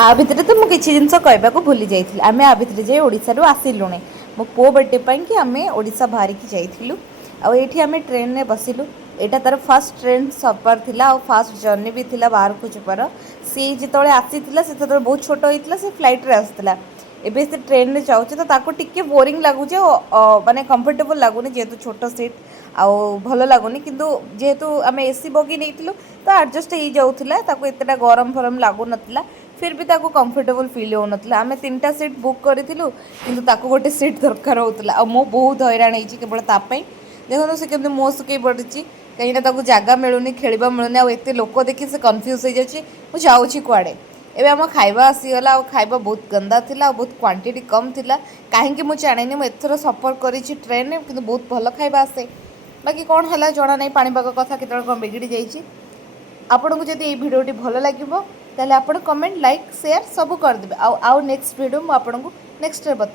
आ भितर तो मुझे किसी जिन कहवा भूली जाइए आम आ भितर जाए ओडिशा आसिलुणे मो पु बर्थडे कि आम ओडिशा बाहरिकी जाइलु आठी आम ट्रेन में बसिलु यहाँ तार फास्ट ट्रेन सफर थिला और फास्ट जर्नी भी थिला बाहर को जबार सी जो आसी से बहुत छोट होता से फ्लाइट रे आसला एबे से ट्रेन में जाऊँ तो ताको टिके बोरिंग लगुच माने कंफर्टेबल लगुनि जेहेतु छोट सीट आउ भल लगुनि किंतु जेहेतु आम एसी बगी नहीं तो एडजस्ट हो जाऊला ताको एतटा गरम फरम लगुन फिर भी ताको कंफर्टेबल फील होना आम 3टा सीट बुक करूँ कि गोटे सीट दरकार होता मो बहुत हैरान होती केवल तापाई देखो से केमती मुँह सुखई पड़ी कहीं जगह मिलूनी खेलवा मिलूनी आते लोक देखी से कन्फ्यूज हो जाऊँगी मुझे जाऊँगी कुआड़े एबे आम खाइबा आसीगला आ खाइबा बहुत गंदा थिला बहुत क्वांटिटी कम थिला कहीं मुझे जानी मुझे एथर सफर करी ट्रेन में किंतु बहुत भल खाइबा आसे बाकी कौन है जना नहीं पाणीपाग कथा केत कौन बिगड़ी जाइए आपन को जब ये भिडियोटी भल लगे ताले आपण कमेंट लाइक शेयर सब करदे आउ नेक्स्ट वीडियो मुझे नेक्स्ट बता।